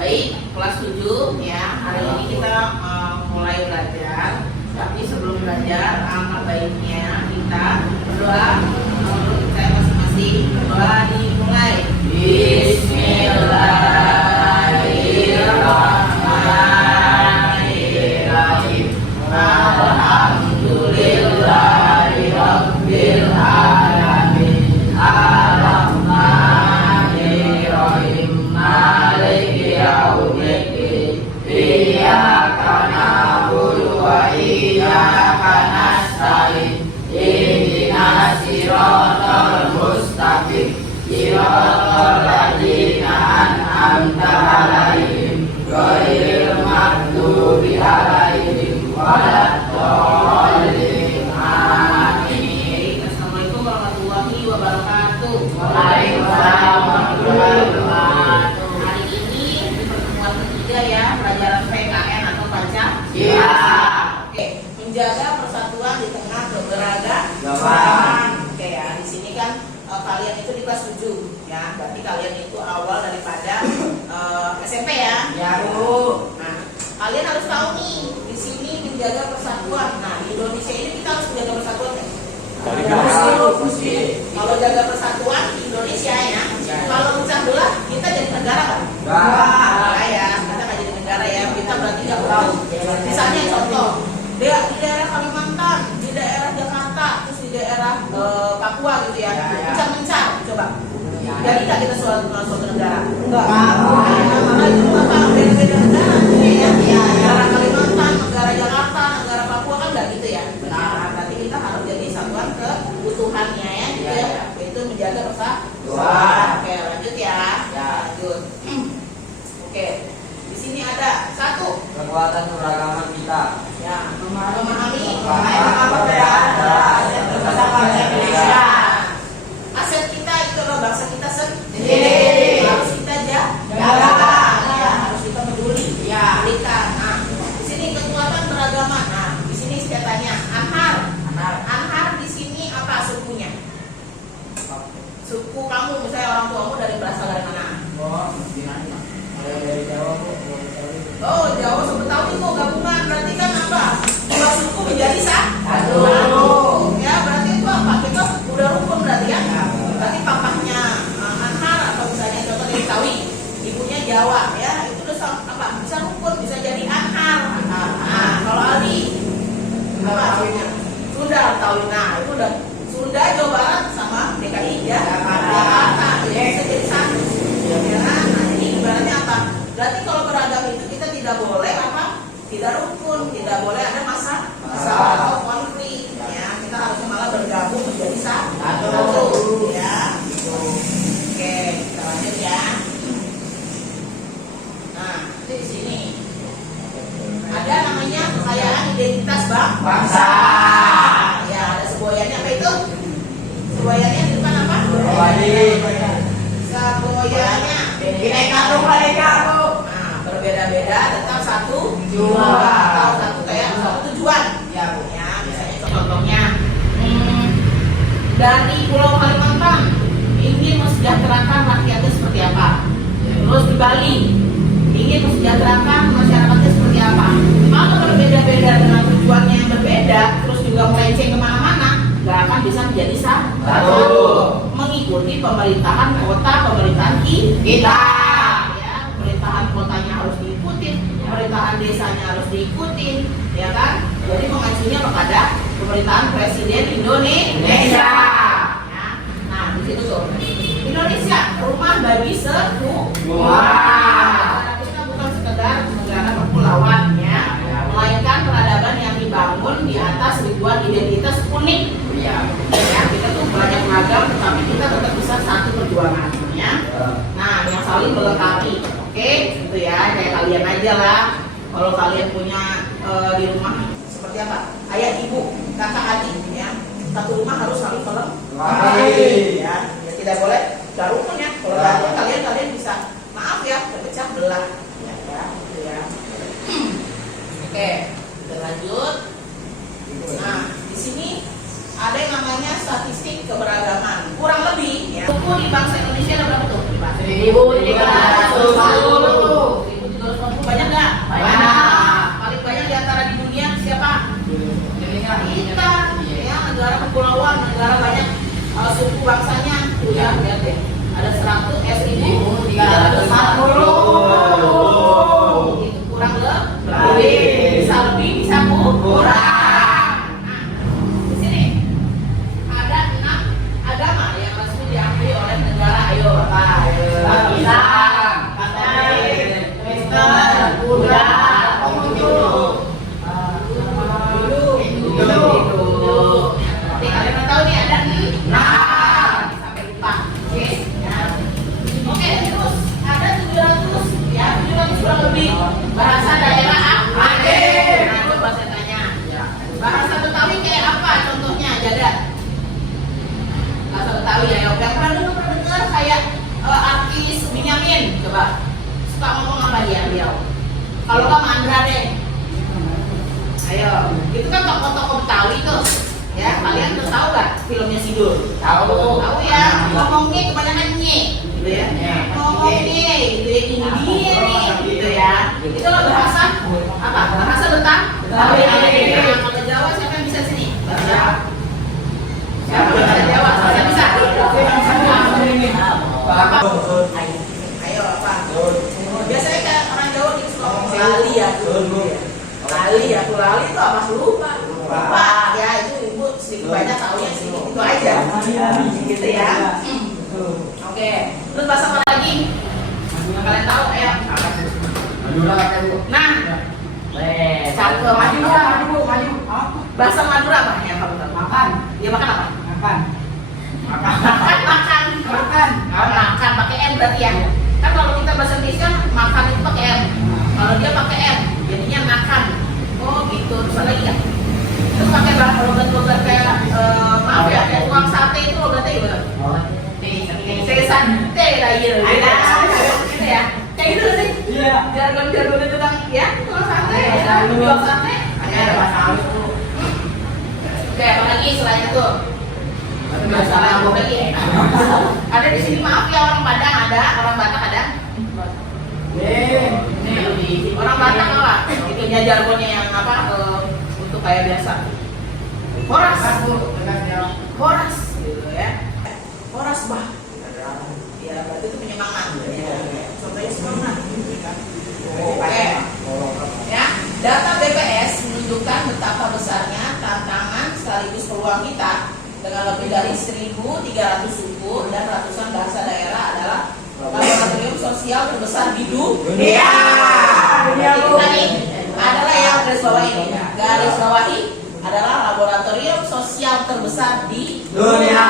Baik, kelas 7 ya. Hari ini kita mulai belajar. Tapi sebelum belajar, alangkah baiknya kita berdoa menurut saya masing-masing. Berdoa dimulai. Bismillahirrahmanirrahim. Alhamdulillahirabbil alamin. Arrahmanirrahim. Maliki yaumiddin. Iyyaka na'budu wa iyyaka nasta'in. Ihdinas siratal mustaqim. Siratal ladzina an'amta 'alaihim ghairil maghdubi 'alaihim waladdallin. Amin. Assalamualaikum warahmatullahi wabarakatuh. Waalaikumsalam warahmatullahi wabarakatuh. Hari ini di pertemuan ketiga ya, pelajaran PKN atau Pancasila. Oke, menjaga persatuan di tengah keberagaman. Oke ya, di sini kan kalian itu di kelas 7 ya, berarti kalian itu awal daripada SMP ya. Ya, Bu. Nah, kalian harus tahu nih, di sini menjaga persatuan. Nah, di Indonesia ini kita harus menjaga persatuan ya. Kalau jaga persatuan di Indonesia ya. Kalau pecah belah kita jadi negara kan? Enggak ya, kita nggak jadi negara ya. Kita berarti nggak tahu. Misalnya contoh, di daerah Kalimantan, di daerah Jakarta, terus di daerah Papua gitu ya. Mencar-mencar, coba. Jadi nggak kita suatu negara? Enggak. Malah itu apa? Beda-beda negara. Negara Kalimantan, negara Jakarta, negara Papua kan nggak gitu ya. Benar. Berarti kita harus jadi satuan keutuhannya ya. Itu menjaga persatuan. Oke, lanjut ya. Lanjut. Oke. Di sini ada satu kekuatan keberagaman kita. ya, memahami aset berbangsa Indonesia. Aset kita itu adalah bangsa kita sendiri. Harus kita jaga. Ya, harus kita peduli. Ya, kita. Nah, di sini kekuatan beragaman. Nah, di sini saya tanya, Anhar di sini apa sukunya? Suku kamu, misalnya orang tuamu berasal dari mana? Dari Jawa, Bu. Oh, Jawa sama Betawi kok gabungan. Berarti kan apa? Dua suku menjadi satu. Ya, berarti itu apa? Kita udah rukun berarti ya. Berarti papahnya Anhar atau misalnya contoh dari Betawi, ibunya Jawa ya. Itu udah apa? Bisa rukun, bisa jadi Anhar. Nah, kalau Aldi apa artinya? Sunda Betawi. Nah, itu udah Sunda, Jawa Barat sama DKI ya. Jakarta. Jadi bisa jadi satu. Ya, nah ini ibaratnya apa? Berarti kalau beragam itu kita tidak boleh apa? Tidak rukun, tidak boleh ada masalah atau konflik. Ya, kita harus malah bergabung menjadi satu. Ya. Oke, kita lanjut ya. Nah, di sini ada namanya kekayaan identitas bangsa. Ya, ada sebuayannya apa itu? Sebuayannya di depan apa? Sebuayannya Bineka Tunggal Ika, Bu. Nah, berbeda-beda tetap satu Tujuan. atau satu kayak satu tujuan. Ya, Bu. Ya, misalnya contohnya dari Pulau Kalimantan ingin mensejahterakan rakyatnya seperti apa? Terus di Bali ingin mensejahterakan masyarakatnya seperti apa? Kalau berbeda-beda dengan tujuannya yang berbeda, terus juga melenceng kemana-mana, nggak akan bisa menjadi satu. Mengikuti pemerintahan kita. Ya, pemerintahan kotanya harus diikuti, pemerintahan desanya harus diikuti, ya kan? Jadi mengacunya kepada pemerintahan Presiden Indonesia. Ya. Nah, di situ tuh. Indonesia, rumah bagi semua. Kita bukan sekedar negara kepulauan ya, melainkan peradaban yang dibangun di atas ribuan identitas unik. Ya, kita tuh banyak ragam, tetapi kita tetap bisa satu perjuangannya. Nah, yang saling melengkapi, oke, gitu ya, kayak kalian aja lah. Kalau kalian punya di rumah seperti apa? Ayah, ibu, kakak, adik, ya, satu rumah harus saling melengkapi. Ya, tidak boleh rukun ya. Kalau rukun kalian bisa, maaf ya, terpecah belah. Ya, gitu ya. Oke, kita lanjut. Nah, di sini ada yang namanya statistik keberagaman. Kurang lebih ya, suku di bangsa Indonesia ada berapa tuh? 1.310. negara banyak suku bangsanya tuh ya, lihat deh. Ada 100 S1.340. Itu kurang lebih, bisa lebih, bisa kurang. Nah, di sini ada 6 agama yang resmi diakui oleh negara. Ayo Bapak. Islam, Katolik, Kristen, Buddha, Konghucu, Hindu. Nanti kalian mau tahu nih ada 6 sampai lupa. Oke. Oke, terus ada 700 ya, 700 kurang lebih bahasa daerah apa? Nah, coba saya tanya. Bahasa Betawi kayak apa contohnya, Jagat? Bahasa Betawi ya, yang pernah dengar kayak artis Benyamin, coba. Suka ngomong apa dia? Kalau nggak Mandra deh. Ayo, itu kan tokoh-tokoh Betawi tuh. Ya, kalian tuh tahu nggak filmnya Sidul? Tahu ya, ngomongnya kebanyakan nye, gitu ya. Ngomongnya gitu ya, ini dia nih, gitu ya. Itu loh bahasa apa? Bahasa Betawi. Kalau Jawa siapa yang bisa sini? Bahasa siapa bahasa Jawa? Saya bisa. Ayo apa? Biasanya kayak orang Jawa itu suka ngomong lali ya. Lali ya, lali itu apa? Lupa. Lupa ya, itu ibu sedikit banyak tahunya sedikit itu aja. Gitu ya. Oke. Terus bahasa apa lagi? Yang kalian tahu? Ayo. Nah, satu maju. Bahasa Madura apa yang kamu tahu? Makan. Dia makan apa? Makan pakai M berarti ya. Kan kalau kita bahasa Indonesia makan itu pakai M. Kalau dia pakai M, jadinya makan. Oh gitu. Terus ada lagi ya? Terus pakai logat-logat kayak maaf ya, kayak tukang sate itu logatnya gimana? Saya sate lah ya. Gitu ya. Kayak gitu sih. Iya. Jargon-jargon itu kan ya, tukang sate, jual sate. Ada bahasa halus tuh. Oke, apa lagi selain itu? Masalah apa lagi? Ada di sini maaf ya, orang Padang ada, orang Batak ada. Orang Batak apa? Itunya jargonnya yang apa? Untuk kayak biasa. Horas, gitu ya. Horas bah. Ya, berarti itu penyemangat. Contohnya semangat. Oke. Ya, data BPS menunjukkan betapa besarnya tantangan sekaligus peluang kita dengan lebih dari 1.300 suku dan ratusan bahasa daerah adalah laboratorium sosial terbesar di dunia. Ini adalah yang garis bawah ini. Garis bawahi adalah laboratorium sosial terbesar di dunia.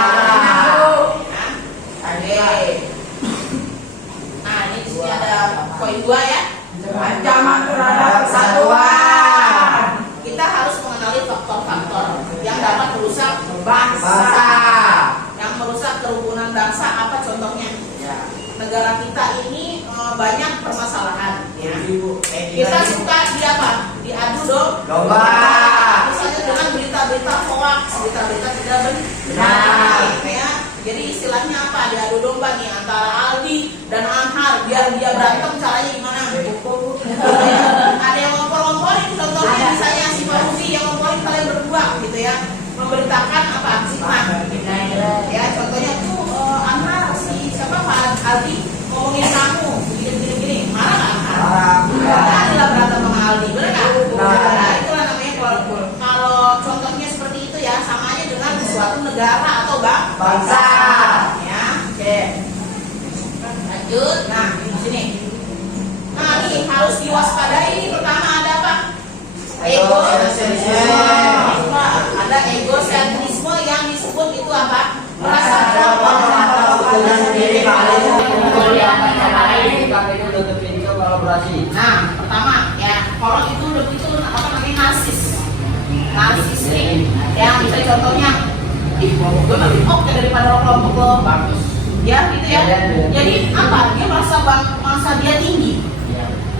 Oke. Nah, ini di sini ada poin 2 ya. Ancaman terhadap persatuan. Kita harus mengenali faktor-faktor yang dapat merusak bangsa, yang merusak kerukunan bangsa. Apa contohnya? Negara kita ini banyak permasalahan. Ya. Kita suka diadu domba. Misalnya dengan berita-berita hoax, berita-berita tidak benar. Ya. Jadi istilahnya apa? Diadu domba nih antara Aldi dan Anhar, biar dia berantem caranya gimana? Ada yang ngompor-ngomporin, contohnya misalnya si Faruzi yang ngomporin kalian berdua gitu ya, memberitakan apa? Fitnah. Ya contohnya tuh Anhar si siapa Pak Aldi ngomongin kamu gini marah nggak Anhar? Adalah berantem sama Aldi, benar nggak? Nah itulah namanya kalau contohnya seperti itu ya, sama aja dengan suatu negara atau bangsa. Ya, oke. Lanjut. Nah di sini. Nah ini harus diwaspadai. Pertama ada apa? Ada egosentrisme yang disebut itu apa? Merasa sendiri Nah, pertama ya, orang itu apa namanya narsistik. Yang misalnya contohnya, kelompok gue lebih oke daripada kelompok lo. Bagus. Ya, gitu ya. Jadi apa? Dia merasa dia tinggi.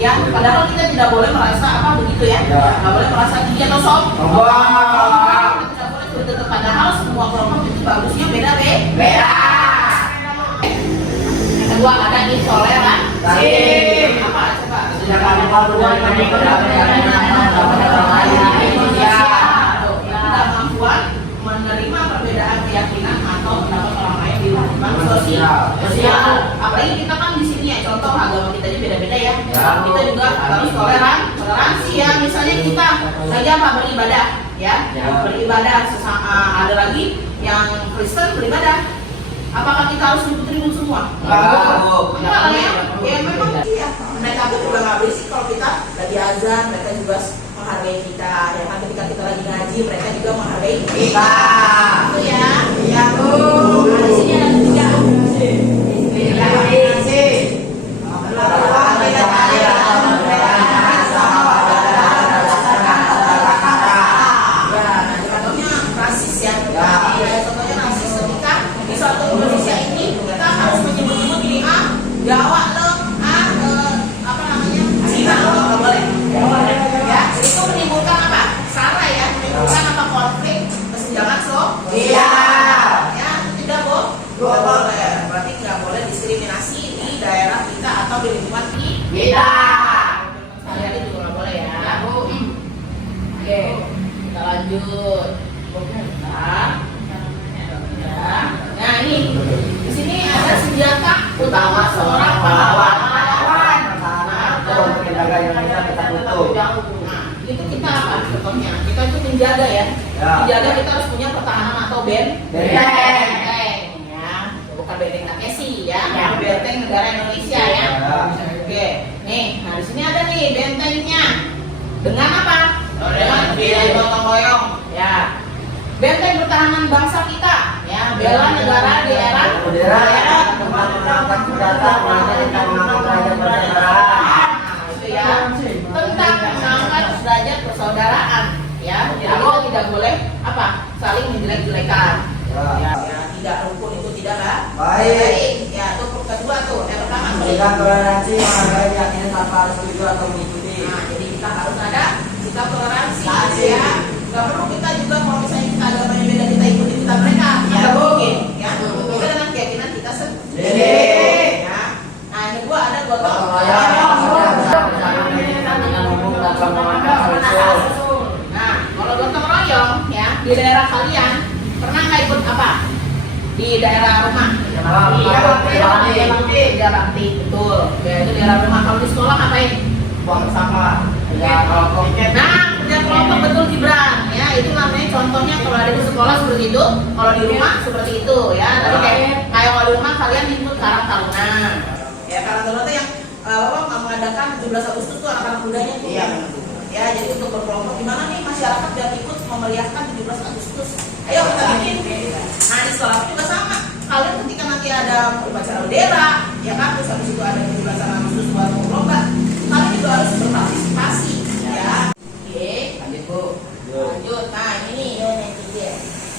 Ya, padahal kita tidak boleh merasa apa begitu ya. Tidak boleh merasa tinggi atau sombong. Tidak boleh seperti itu. Padahal semua kelompok itu bagusnya beda-beda. Yang kedua ada intoleransi. Apa coba? Tidak mampuan menerima perbedaan keyakinan sosial. Apalagi kita kan di sini ya, contoh agama kita aja beda-beda ya. Kita juga harus toleransi ya. Misalnya kita lagi apa, beribadah ya, beribadah ada lagi yang Kristen beribadah. Apakah kita harus ribut-ribut semua? Enggak lah ya. Ya memang iya. Mereka pun juga nggak berisik kalau kita lagi azan, mereka juga menghargai kita. Ya kan ketika kita lagi ngaji, mereka juga menghargai kita. Itu ya. Iya Bu. Nah, di sini ada tiga. Jawa lo, apa namanya, Cina lo nggak boleh. Ya, itu menimbulkan apa? Sara ya, menimbulkan apa, konflik, kesenjangan Iya. Ya, tidak Bu. Nggak boleh. Berarti nggak boleh diskriminasi di daerah kita atau di lingkungan kita. Sehari-hari juga nggak boleh ya, Bu. Oke, kita lanjut. Bentar. Ya. Nah ini di sini ada senjata utama seorang pahlawan. Nah, itu kita apa? Contohnya, kita itu menjaga ya. Menjaga kita harus punya pertahanan atau benteng. Ya, bukan benteng Messi ya, benteng negara Indonesia ya. Oke, nih, nah di sini ada nih bentengnya. Dengan apa? Dengan gotong royong. Ya. Benteng pertahanan bangsa kita, ya, bela negara di era tempat mengangkat senjata, mengangkat itu ya, tentang mengangkat derajat persaudaraan, ya, jadi kita tidak boleh apa, saling menjelek-jelekan, ya, tidak rukun itu tidak baik, ya, itu kedua tuh, yang pertama Sikap toleransi, menghargai keyakinan tanpa harus setuju atau mengikuti. Nah, jadi kita harus ada sikap toleransi, ya. Gak perlu kita juga kalau misalnya kita agamanya beda kita ikuti kita mereka, nggak mungkin, ya. Kita dengan keyakinan kita sendiri, ya. Nah, yang kedua ada gotong royong. Nah, kalau gotong royong, ya, di daerah kalian pernah nggak ikut apa? Di daerah rumah? Iya, bakti, betul. Ya, itu daerah rumah. Kalau di sekolah ngapain? Buang sampah. Ya, kelompok. Nah, kerja kelompok betul Gibran, ya itu namanya contohnya kalau ada di sekolah seperti itu, kalau di rumah seperti itu, ya. Tadi kayak kalau di rumah kalian ikut Karang Taruna, ya Karang Taruna itu yang mengadakan 17 Agustus tuh anak-anak mudanya tuh. Iya. Ya, jadi untuk berkelompok gimana nih masyarakat biar ikut memeriahkan 17 Agustus. Ayo kita bikin. Nah di sekolah juga sama. Kalian ketika nanti ada upacara bendera, ya kan, terus habis itu ada 17 Agustus buat lomba, kalian juga harus berpartisipasi, ya. Oke, lanjut Bu. Lanjut. Nah ini nih,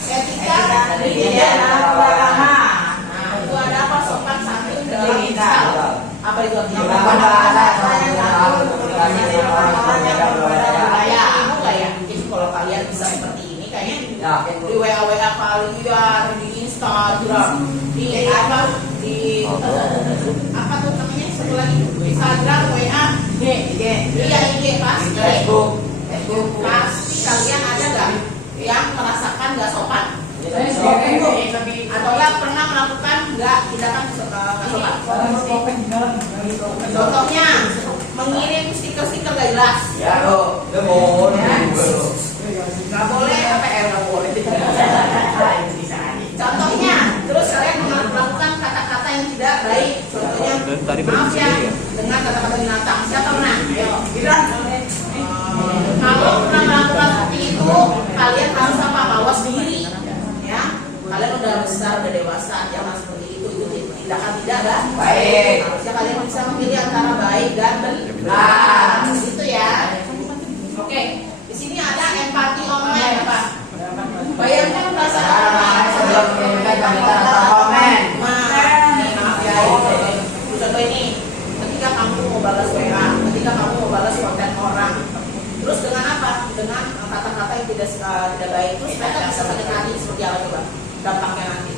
etika di dalam beragama. Nah itu ada apa, sopan santun dalam Islam. Apa itu artinya? Kalau kalian bisa seperti ini kayaknya di WA kalian, di Instagram, di apa tuh namanya satu lagi, Instagram, WA, IG pasti kalian ada nggak yang merasakan nggak sopan? Atau nggak pernah melakukan nggak tindakan nggak sopan? Contohnya mengirim stiker-stiker gak jelas. Ya lo, dia mau Nggak boleh apa nggak boleh. Contohnya, terus kalian melakukan kata-kata yang tidak baik. Contohnya, maaf ya, dengan kata-kata binatang. Siapa pernah? Ayo, Gibran. Kalau pernah melakukan seperti itu, kalian harus apa? Mawas diri. Ya, kalian udah besar, udah dewasa, jangan seperti itu. Itu tindakan tidak baik. Harusnya kalian bisa memilih antara baik dan benar. Itu ya. Oke, di sini ada empati online apa? Bayangkan perasaan sebelum kita komen. Maaf ya. Contoh ini, ketika kamu mau balas WA, ketika kamu mau balas konten orang, terus dengan apa? Dengan kata-kata yang tidak baik, terus mereka bisa sakit hati seperti apa coba? Dampaknya nanti.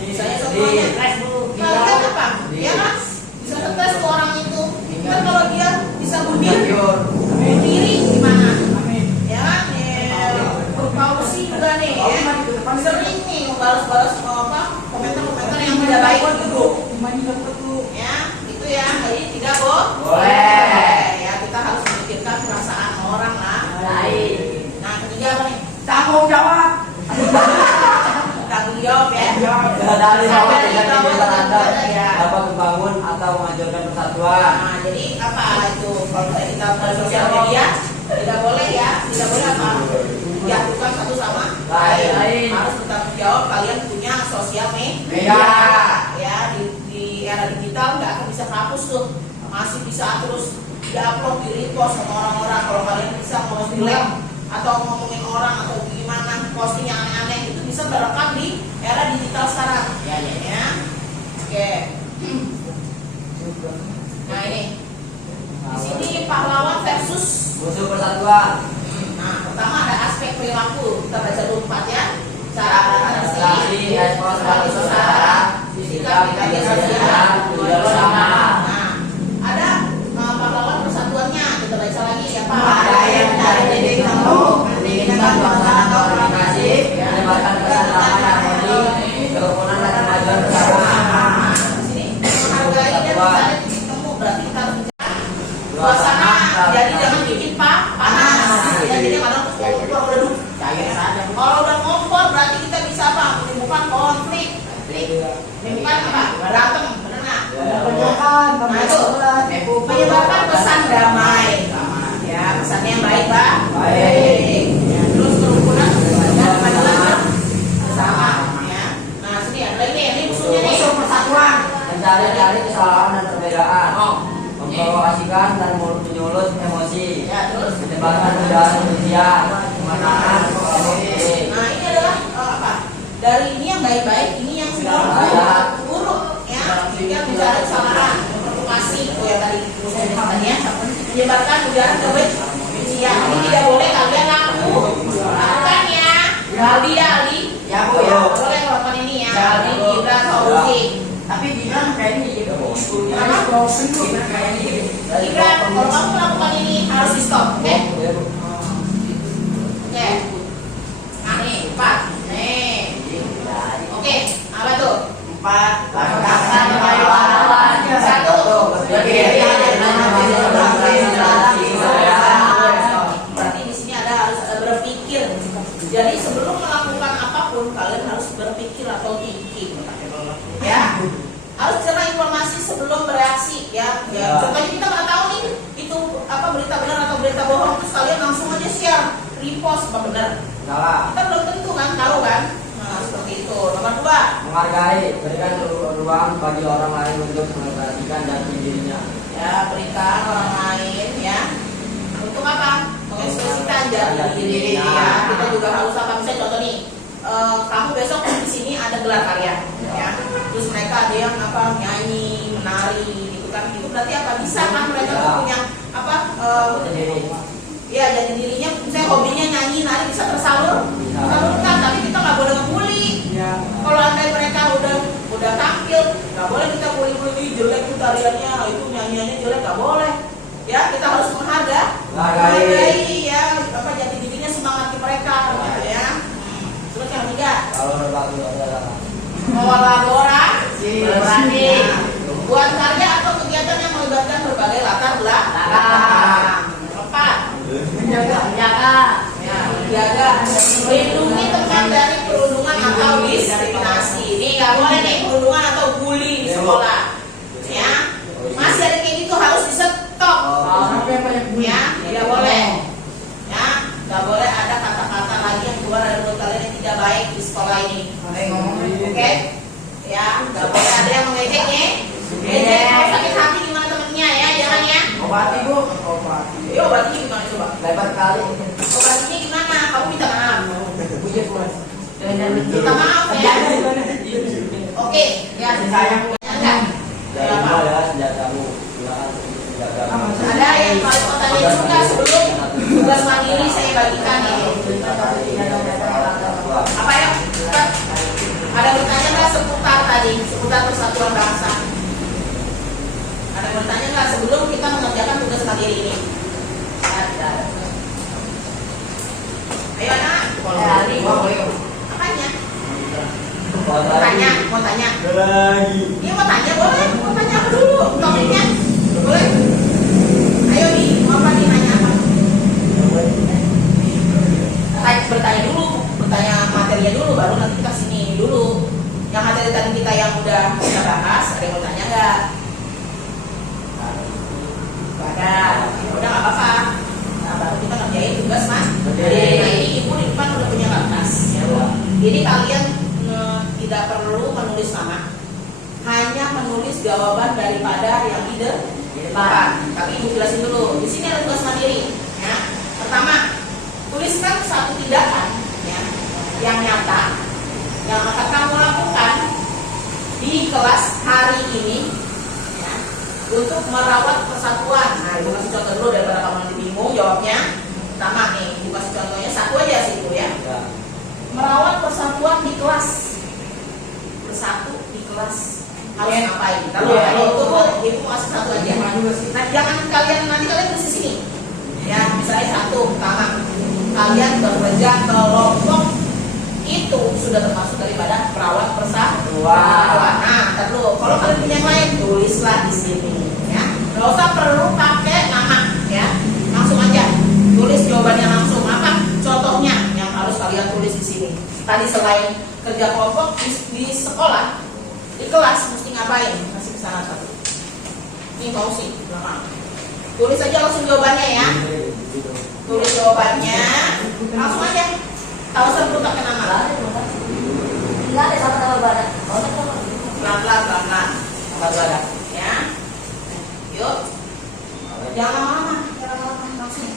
Misalnya contohnya, kalian apa? Ya kan? Bisa stres ke orang itu. Kan kalau dia bisa bunuh diri gimana? Ya kan? Pausi juga nih, ya. Sering nih membalas-balas komentar-komentar yang tidak baik itu. Boleh. Ya, kita harus memikirkan perasaan orang lah. Baik. Nah, ketiga apa nih? Tanggung jawab. Tanggung jawab ya. Dari bawah Sampai tidak di bawah bisa Anda ya. dapat membangun atau menghancurkan persatuan. Nah, jadi apa itu? Kalau misalnya kita bersosial media, tidak boleh ya, tidak boleh apa? Jatuhkan satu sama Lain. Harus bertanggung jawab. Kalian punya sosial media, ya di era digital nggak akan bisa hapus tuh, masih bisa terus diupload, di repost sama orang-orang. Kalau kalian bisa ngomong jelek atau ngomongin orang atau gimana, posting yang aneh-aneh itu bisa terekam di era digital sekarang. Ya. Oke. Nah ini, di sini pahlawan versus Musuh persatuan. Nah, pertama ada aspek perilaku. Kita baca dulu 4 ya. Cara berinteraksi, respon sebagai saudara, sikap kita sosial, tujuan sama. Nah, ada pahlawan persatuannya. Kita baca lagi ya Pak. Ada yang mencari titik temu, meningkatkan suasana komunikasi, menyebarkan pesan damai harmoni, kerukunan dan kemajuan bersama. Nah, di sini menghargai dan mencari titik temu, berarti kita harus mencari suasana. Jadi jangan bikin panas. Ya, jadi kadang kompor redup cair saja. Kalau udah kompor berarti kita bisa apa? Menimbulkan konflik. Menimbulkan apa? Berantem, benar nggak? Nah itu menyebarkan pesan damai. Ya, pesannya yang baik, Pak. Baik. Ya, terus kerukunan dan kemajuan bersama. Ya. Nah sini ada lagi nih, ini musuhnya nih. Musuh persatuan. Mencari-cari kesalahan dan perbedaan. Memprovokasikan dan menyulut emosi. Ya, terus. Menyebarkan ujaran kebencian, kemenangan, konflik. Nah ini adalah apa? Dari ini yang baik-baik, ini yang buruk, ya. Yang mencari kesalahan, memprovokasi, itu yang tadi tadi ya. Menyebarkan ujaran kebencian. Ini tidak boleh kalian lakukan ya. Aldi ya Aldi. Ya Bu ya. Boleh melakukan ini ya. Aldi, Gibran, Fauzi. Tapi Gibran kayaknya gitu. Gibran, kalau kamu melakukan ini harus di stop, oke? Oke. Nah nih 4. Nih. Oke, apa tuh? 4. Lakukan pahlawan. 1. Berarti di sini harus ada berpikir. Jadi sebelum melakukan apapun kalian harus berpikir atau thinking. Ya. Harus cerna informasi sebelum bereaksi ya. Contohnya kita nggak tahu nih itu apa berita benar atau berita bohong, terus kalian langsung aja share, repost apa benar. Salah. Kita belum tentu kan tahu kan. Nah, seperti itu. Nomor 2. Menghargai, berikan ruang bagi orang lain untuk memperhatikan jati dirinya. Ya, berikan orang lain ya. Untuk apa? Mengekspresikan jati diri ya. Kita juga harus apa? Misalnya contoh nih, kamu besok di sini ada gelar karya ya. Terus mereka ada yang apa nyanyi, menari gitu kan. Itu berarti apa? Bisa kan mereka tuh punya apa? Ya, jadi dirinya misalnya hobinya nyanyi, nari bisa tersalurkan, tapi kita nggak boleh ngebully. Kalau andai mereka udah tampil, nggak boleh kita bully jelek tuh tariannya, itu nyanyiannya jelek, nggak boleh. Ya, kita harus menghargai ya apa jati dirinya, semangat mereka gitu ya. Terus yang 3. Kalau berlaku adalah Kolaborasi, berani buat karya atau kegiatan yang melibatkan berbagai latar belakang. 4. Menjaga, melindungi teman dari perundungan atau diskriminasi. Ini nggak boleh nih perundungan atau bully di sekolah. Ya, masih ada kayak gitu harus di stop. Ya, tidak boleh. Ya, nggak boleh ada kata-kata lagi yang keluar dari mulut kalian yang tidak baik di sekolah ini. Oke? Ya, nggak boleh ada yang mengejeknya. Ejek, kalau sakit hati gimana temennya ya, jangan ya. obati Bu. Ya, obatinya gimana coba? Lebar kali. Obatinya gimana? Kamu minta maaf. Minta Minta maaf ya. Oke, ya sayang. Enggak. Senjatamu. Ada yang paling mau tanya juga sebelum tugas mandiri saya bagikan ini. Apa ya? Ada bertanya nggak seputar tadi, seputar persatuan bangsa? Ada bertanya nggak sebelum kita mengerjakan tugas mandiri ini? Ada. Ayo anak. Apanya? Mau tanya. Lagi. Ini mau tanya boleh? Mau tanya apa dulu? Topiknya boleh? Ada. Ya udah nggak apa-apa. Nah, baru kita ngerjain tugas mas. Oke. Nah, ini ibu di depan udah punya kertas. Ya. Jadi kalian tidak perlu menulis nama, hanya menulis jawaban daripada yang di depan. Tapi ibu jelasin dulu. Di sini ada tugas mandiri. Ya. Pertama, tuliskan satu tindakan ya, yang nyata yang akan kamu lakukan di kelas hari ini ya, untuk merawat persatuan. Nah, ibu kasih contoh dulu daripada kamu nanti bingung jawabnya. Pertama nih, ibu kasih contohnya satu aja sih ibu ya. Merawat persatuan di kelas. Bersatu di kelas harus ngapain? Kalau itu ibu mau kasih satu aja. Nah, jangan nanti kalian tulis di sini. Ya, misalnya satu pertama, kalian bekerja kelompok itu sudah termasuk daripada perawat persatuan. Nah, terus kalau kalian punya yang lain tulislah di sini. Ya, nggak usah perlu pakai nama. Ya, langsung aja tulis jawabannya langsung. Apa contohnya yang harus kalian tulis di sini? Tadi selain kerja kelompok di sekolah, di kelas mesti ngapain? Masih ke sana satu. Ini mau sih belakang. Tulis aja langsung jawabannya ya. Tulis jawabannya langsung aja. Tahu usah perlu pakai nama. Enggak ada sama-sama badan. Pelan-pelan. Ya. Yuk. Jangan lama-lama. Langsung.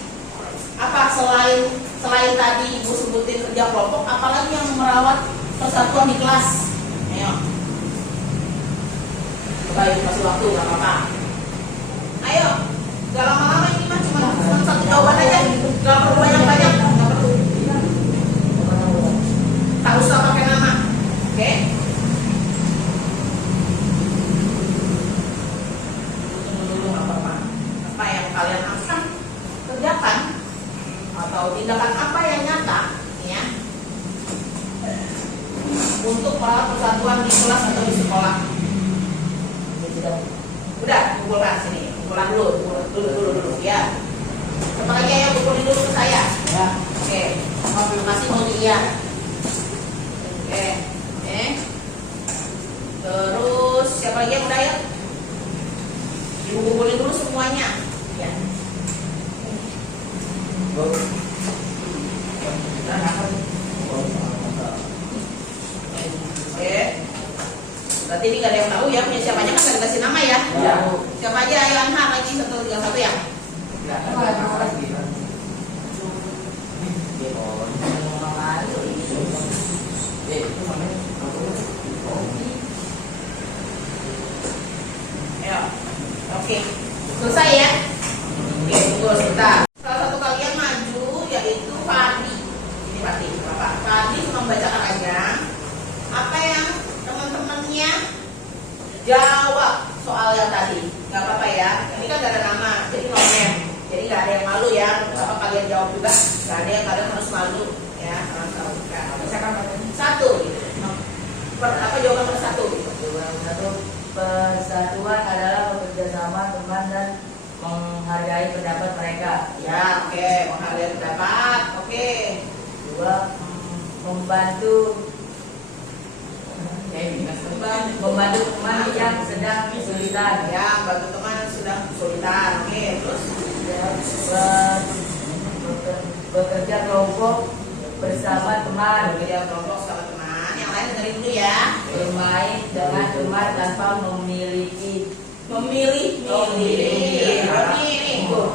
Apa selain tadi ibu sebutin kerja kelompok, apalagi yang merawat persatuan di kelas? Ayo. Coba ibu kasih waktu, nggak apa-apa. Ayo. Gak lama-lama ini mah cuma satu jawaban aja. Gak perlu banyak-banyak. Gak perlu. Tak usah pakai nama. Oke? Tunggu dulu nggak apa-apa. Apa yang kalian akan kerjakan atau tindakan apa yang nyata ya untuk merawat persatuan di kelas atau di sekolah? Udah, kumpulkan sini. Kumpulan dulu ya. Siapa lagi yang kumpulin dulu ke saya? Ya. Oke. Masih mau iya. Oke. Terus siapa lagi yang udah ya? Ibu kumpulin dulu semuanya. Ya. Oke. Berarti ini gak ada yang tahu ya, punya siapanya kan gak dikasih nama ya? Ya. Siapa aja yang lagi satu ya? Ya. Oke. Selesai ya? Oke, tunggu sebentar. Salah satu kalian maju yaitu Fadi. Ini Fadi, Bapak. Fadi membacakan aja apa yang teman-temannya jawab soal yang tadi. Gak apa-apa ya. Ini kan gak ada nama, jadi nomen. Jadi gak ada yang malu ya. Apa kalian jawab juga? Gak ada yang kalian harus malu ya. Satu. Apa jawaban nomor satu? Persatuan adalah bekerja sama teman dan menghargai pendapat mereka. Ya, oke. Menghargai pendapat. Oke. Dua, membantu teman yang sedang kesulitan. Ya, bantu teman sedang kesulitan. Oke, terus bekerja kelompok bersama teman. bekerja kelompok sama teman. Yang lain dengerin dulu ya. Bermain dengan teman tanpa memilih.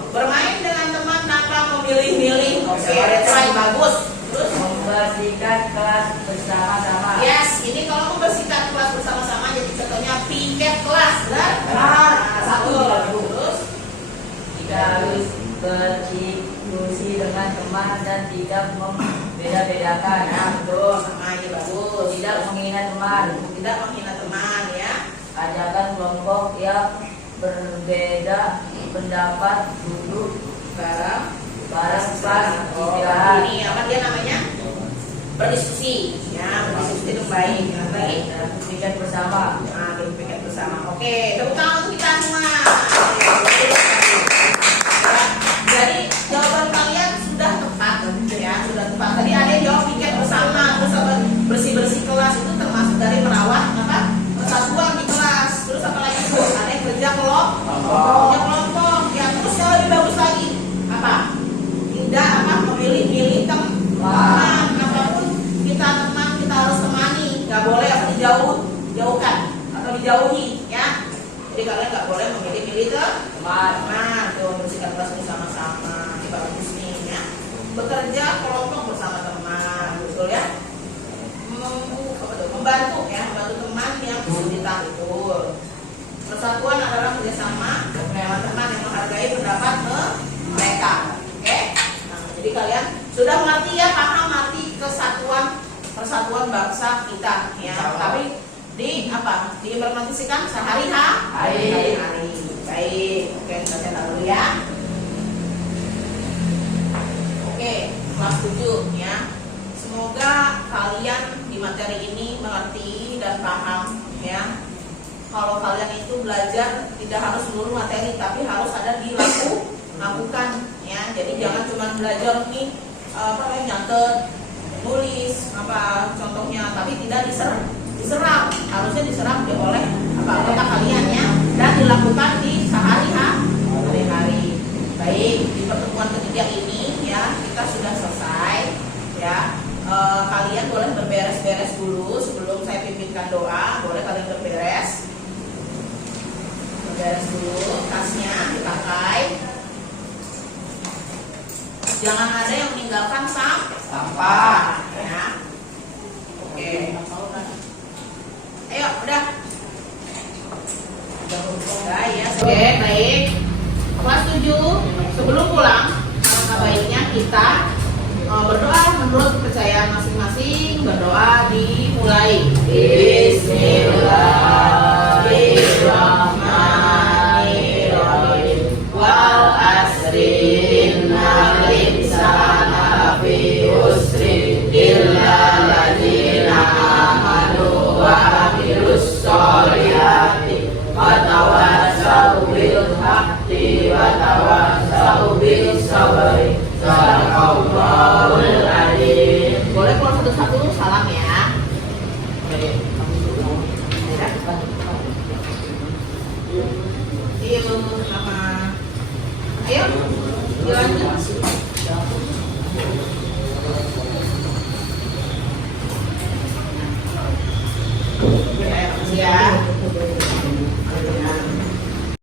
Bermain dengan teman tanpa memilih-milih. Oke, that's right, bagus. Terus Membersihkan kelas bersama-sama. yes, ini kalau membersihkan kelas bersama-sama jadi contohnya piket kelas, benar? Nah, satu. Terus Kita harus berdiskusi dengan teman dan tidak membeda-bedakan. ya, betul, sama aja bagus. Tidak menghina teman. Tidak menghina teman ya. Ajakan kelompok yang berbeda pendapat duduk Bareng bareng pas Oh, istirahat. ini apa dia namanya? Berdiskusi. Ya, berdiskusi itu baik. Yang lagi? Pikir bersama. Nah, berpikir bersama. Oke, tepuk tangan untuk kita semua. Ya, jadi jawaban kalian sudah tepat, ya, sudah tepat. Tadi ada yang jawab pikir bersama, terus apa bersih-bersih kelas itu termasuk dari merawat apa? Persatuan di kelas. Terus apa lagi? Ada yang kerja kelompok. Ya, terus kalian sudah mengerti ya, paham arti persatuan bangsa kita ya. Tapi diimplementasikan sehari-hari. Baik, oke, kita catat dulu ya. Oke, kelas 7 ya. Semoga kalian di materi ini mengerti dan paham ya. Kalau kalian itu belajar tidak harus seluruh materi, tapi harus ada dilakukan ya. Jadi jangan cuma belajar nih nyatet, nulis contohnya, tapi tidak diserap. Harusnya diserap oleh anggota kalian ya, dan dilakukan di sehari-hari. Baik, di pertemuan ketiga ini ya kita sudah selesai ya. Kalian boleh berberes-beres dulu sebelum saya pimpinkan doa. Boleh kalian berberes dulu, tasnya dipakai. Jangan ada yang meninggalkan sampah ya. Oke. Ayo, udah ya. Oke, baik. Kelas 7, sebelum pulang, alangkah baiknya kita berdoa menurut kepercayaan masing-masing. Berdoa dimulai. Bismillahirrahmanirrahim. Wal asri innal insana lafi khusrin illa ladzina amanu wa amilus sholihati wa tawassaw bil haqqi wa tawassaw bis sabri. Sadaqallahul adzim. Boleh kalau satu-satu salam ya. Iya, sama. Ayo, dilanjut. Ya.